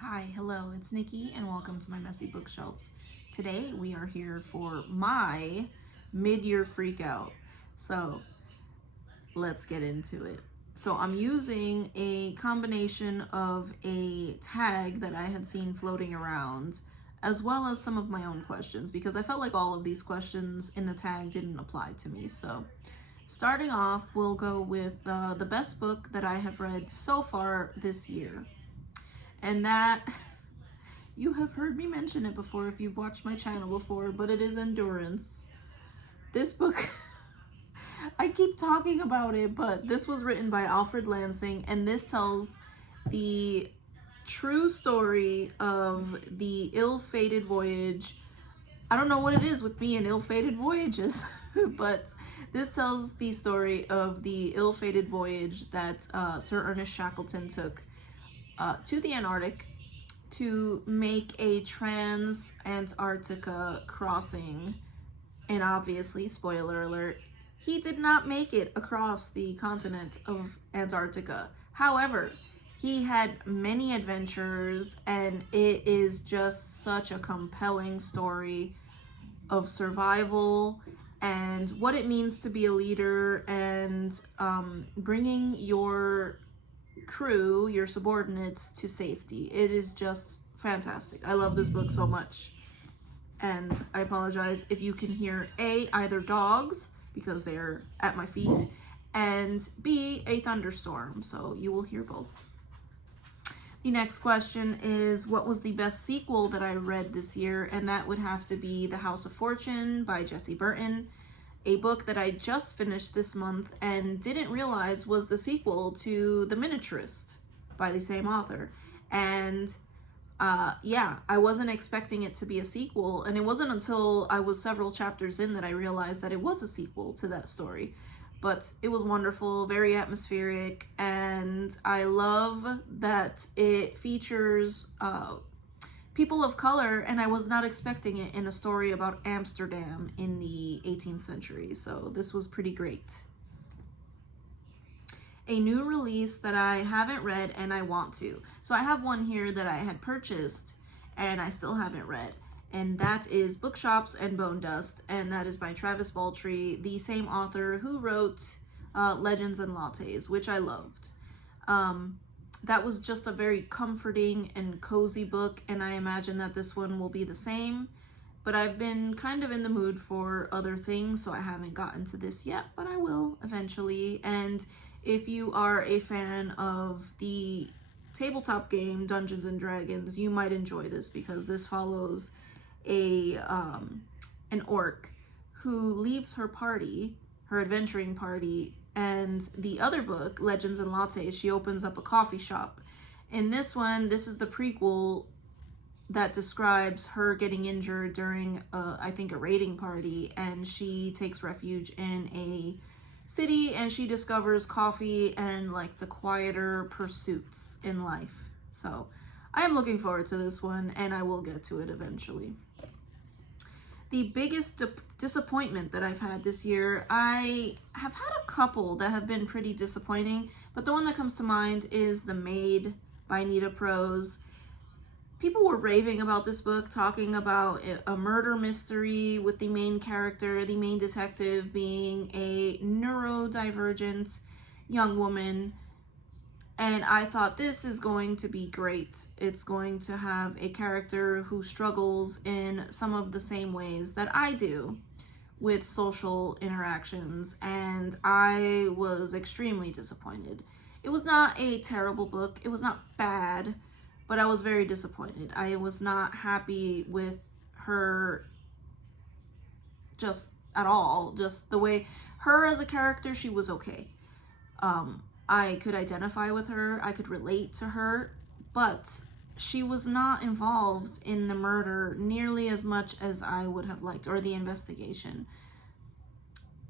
Hi, hello, it's Nikki and welcome to my messy bookshelves. Today we are here for my mid-year freakout. So let's get into it. So I'm using a combination of a tag that I had seen floating around as well as some of my own questions because I felt like all of these questions in the tag didn't apply to me. So starting off, we'll go with the best book that I have read so far this year. And that, you have heard me mention it before if you've watched my channel before, but it is Endurance. This book, I keep talking about it, but this was written by Alfred Lansing, and this tells the true story of the ill-fated voyage. I don't know what it is with me and ill-fated voyages, but this tells the story of the ill-fated voyage that Sir Ernest Shackleton took to the Antarctic to make a trans-Antarctica crossing. And obviously, spoiler alert, he did not make it across the continent of Antarctica. However, he had many adventures, and it is just such a compelling story of survival and what it means to be a leader and bringing your crew, your subordinates, to safety. It is just fantastic. I love this book so much. And I apologize if you can hear A, either dogs, because they're at my feet, and B, a thunderstorm, so you will hear both. The next question is, what was the best sequel that I read this year? And that would have to be The House of Fortune by Jessie Burton, a book that I just finished this month and didn't realize was the sequel to The Miniaturist by the same author. And yeah, I wasn't expecting it to be a sequel, and it wasn't until I was several chapters in that I realized that it was a sequel to that story. But it was wonderful, very atmospheric, and I love that it features people of color, and I was not expecting it in a story about Amsterdam in the 18th century, so this was pretty great. A new release that I haven't read and I want to. So I have one here that I had purchased and I still haven't read, and that is Bookshops and Bone Dust, and that is by Travis Baltree, the same author who wrote Legends and Lattes, which I loved. That was just a very comforting and cozy book, and I imagine that this one will be the same. But I've been kind of in the mood for other things, so I haven't gotten to this yet, but I will eventually. And if you are a fan of the tabletop game Dungeons and Dragons, you might enjoy this because this follows an orc who leaves her party, her adventuring party, and the other book, Legends and Lattes, she opens up a coffee shop. In this one, this is the prequel that describes her getting injured during, I think, a raiding party, and she takes refuge in a city, and she discovers coffee and, like, the quieter pursuits in life. So I am looking forward to this one, and I will get to it eventually. The biggest disappointment that I've had this year, I have had a couple that have been pretty disappointing, but the one that comes to mind is The Maid by Nita Prose. People were raving about this book, talking about a murder mystery with the main character, the main detective, being a neurodivergent young woman. And I thought, this is going to be great. It's going to have a character who struggles in some of the same ways that I do with social interactions, and I was extremely disappointed. It was not a terrible book. It was not bad, but I was very disappointed. I was not happy with her just at all. Just the way, her as a character, she was okay. I could identify with her, I could relate to her, but she was not involved in the murder nearly as much as I would have liked, or the investigation.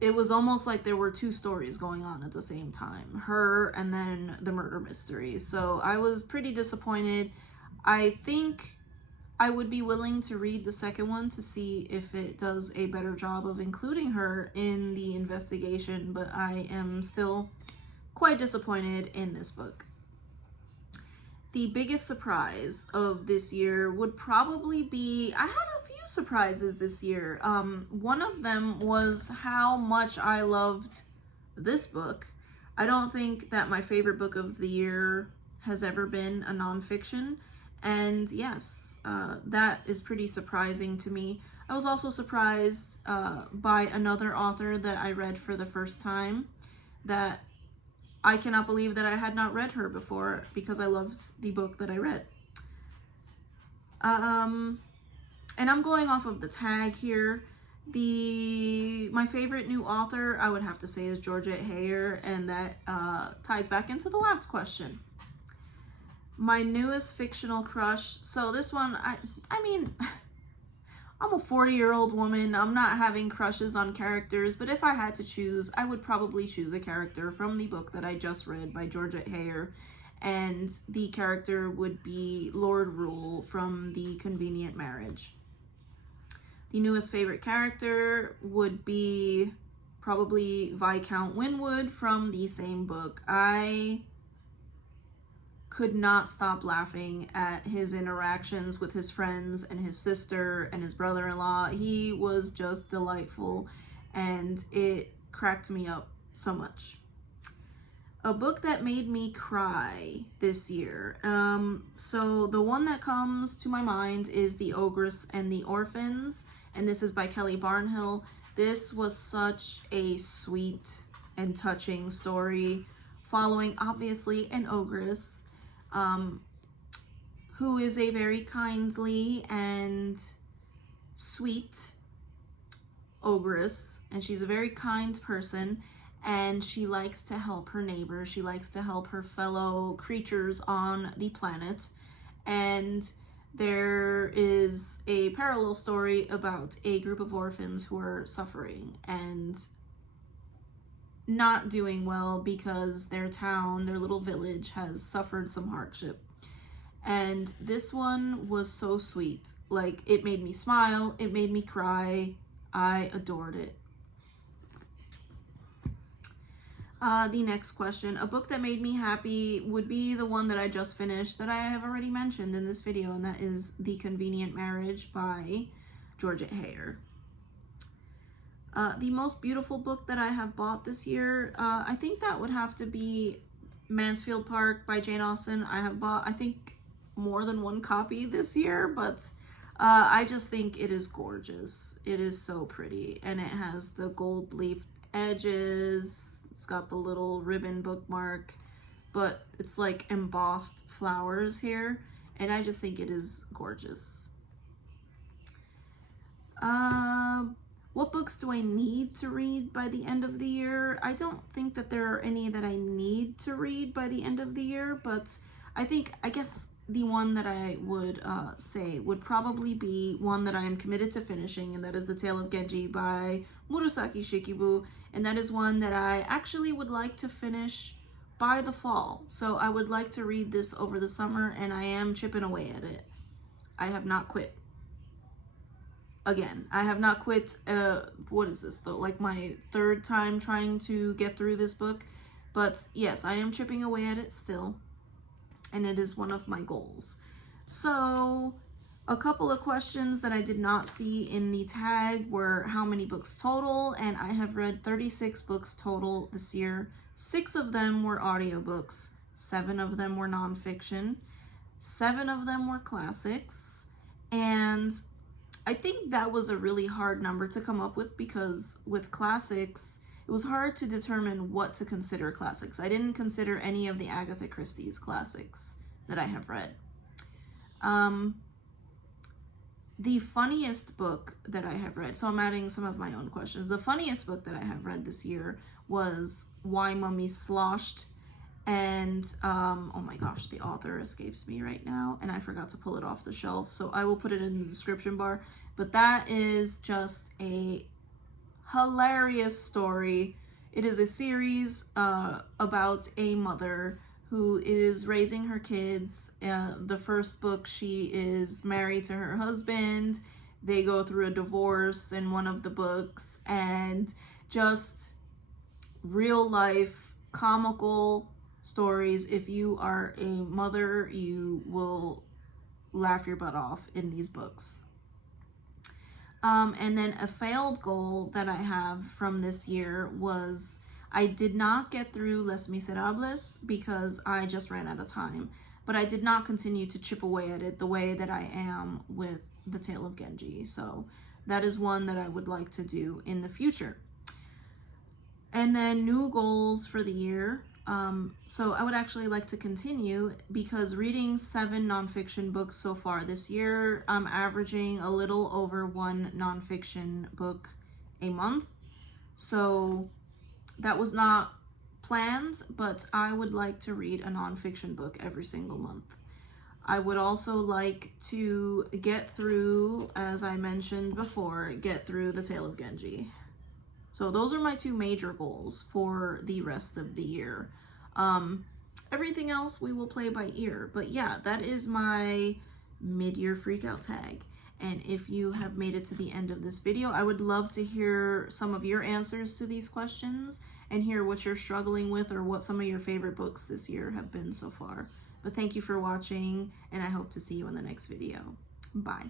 It was almost like there were two stories going on at the same time, her and then the murder mystery. So I was pretty disappointed. I think I would be willing to read the second one to see if it does a better job of including her in the investigation, but I am still quite disappointed in this book. The biggest surprise of this year would probably be, I had a few surprises this year. One of them was how much I loved this book. I don't think that my favorite book of the year has ever been a nonfiction, and yes, that is pretty surprising to me. I was also surprised by another author that I read for the first time, that I cannot believe that I had not read her before because I loved the book that I read. And I'm going off of the tag here. My favorite new author, I would have to say, is Georgette Heyer, and that ties back into the last question. My newest fictional crush. So this one, I mean, I'm a 40-year-old woman. I'm not having crushes on characters, but if I had to choose, I would probably choose a character from the book that I just read by Georgette Heyer, and the character would be Lord Rule from The Convenient Marriage. The newest favorite character would be probably Viscount Winwood from the same book. I could not stop laughing at his interactions with his friends and his sister and his brother-in-law. He was just delightful, and it cracked me up so much. A book that made me cry this year. So the one that comes to my mind is The Ogress and the Orphans, and this is by Kelly Barnhill. This was such a sweet and touching story following, obviously, an ogress who is a very kindly and sweet ogress, and she's a very kind person, and she likes to help her neighbors. She likes to help her fellow creatures on the planet. And there is a parallel story about a group of orphans who are suffering and not doing well because their town, their little village, has suffered some hardship. And this one was so sweet. Like, it made me smile, it made me cry. I adored it. The next question. A book that made me happy would be the one that I just finished that I have already mentioned in this video, and that is The Convenient Marriage by Georgette Heyer. The most beautiful book that I have bought this year, I think that would have to be Mansfield Park by Jane Austen. I have bought, I think, more than one copy this year, but I just think it is gorgeous. It is so pretty, and it has the gold leaf edges. It's got the little ribbon bookmark, but it's like embossed flowers here, and I just think it is gorgeous. What books do I need to read by the end of the year? I don't think that there are any that I need to read by the end of the year, but I guess the one that I would say would probably be one that I am committed to finishing, and that is The Tale of Genji by Murasaki Shikibu, and that is one that I actually would like to finish by the fall. So I would like to read this over the summer, and I am chipping away at it. I have not quit. Again, I have not quit. What is this though? Like my third time trying to get through this book. But yes, I am chipping away at it still, and it is one of my goals. So a couple of questions that I did not see in the tag were how many books total, and I have read 36 books total this year. 6 of them were audiobooks, 7 of them were nonfiction, 7 of them were classics, and I think that was a really hard number to come up with because with classics, it was hard to determine what to consider classics. I didn't consider any of the Agatha Christie's classics that I have read. The funniest book that I have read, so I'm adding some of my own questions. The funniest book that I have read this year was Why Mummies Sloshed, and oh my gosh, the author escapes me right now, and I forgot to pull it off the shelf, so I will put it in the description bar. But that is just a hilarious story. It is a series about a mother who is raising her kids. The first book, she is married to her husband. They go through a divorce in one of the books, and just real life, comical, stories. If you are a mother, you will laugh your butt off in these books. And then a failed goal that I have from this year was I did not get through Les Miserables because I just ran out of time. But I did not continue to chip away at it the way that I am with The Tale of Genji. So that is one that I would like to do in the future. And then new goals for the year. So I would actually like to continue because reading 7 nonfiction books so far this year, I'm averaging a little over 1 nonfiction book a month. So that was not planned, but I would like to read a nonfiction book every single month. I would also like to get through, as I mentioned before, get through The Tale of Genji. So those are my 2 major goals for the rest of the year. Everything else we will play by ear. But yeah, that is my mid-year freakout tag. And if you have made it to the end of this video, I would love to hear some of your answers to these questions and hear what you're struggling with or what some of your favorite books this year have been so far. But thank you for watching, and I hope to see you in the next video. Bye.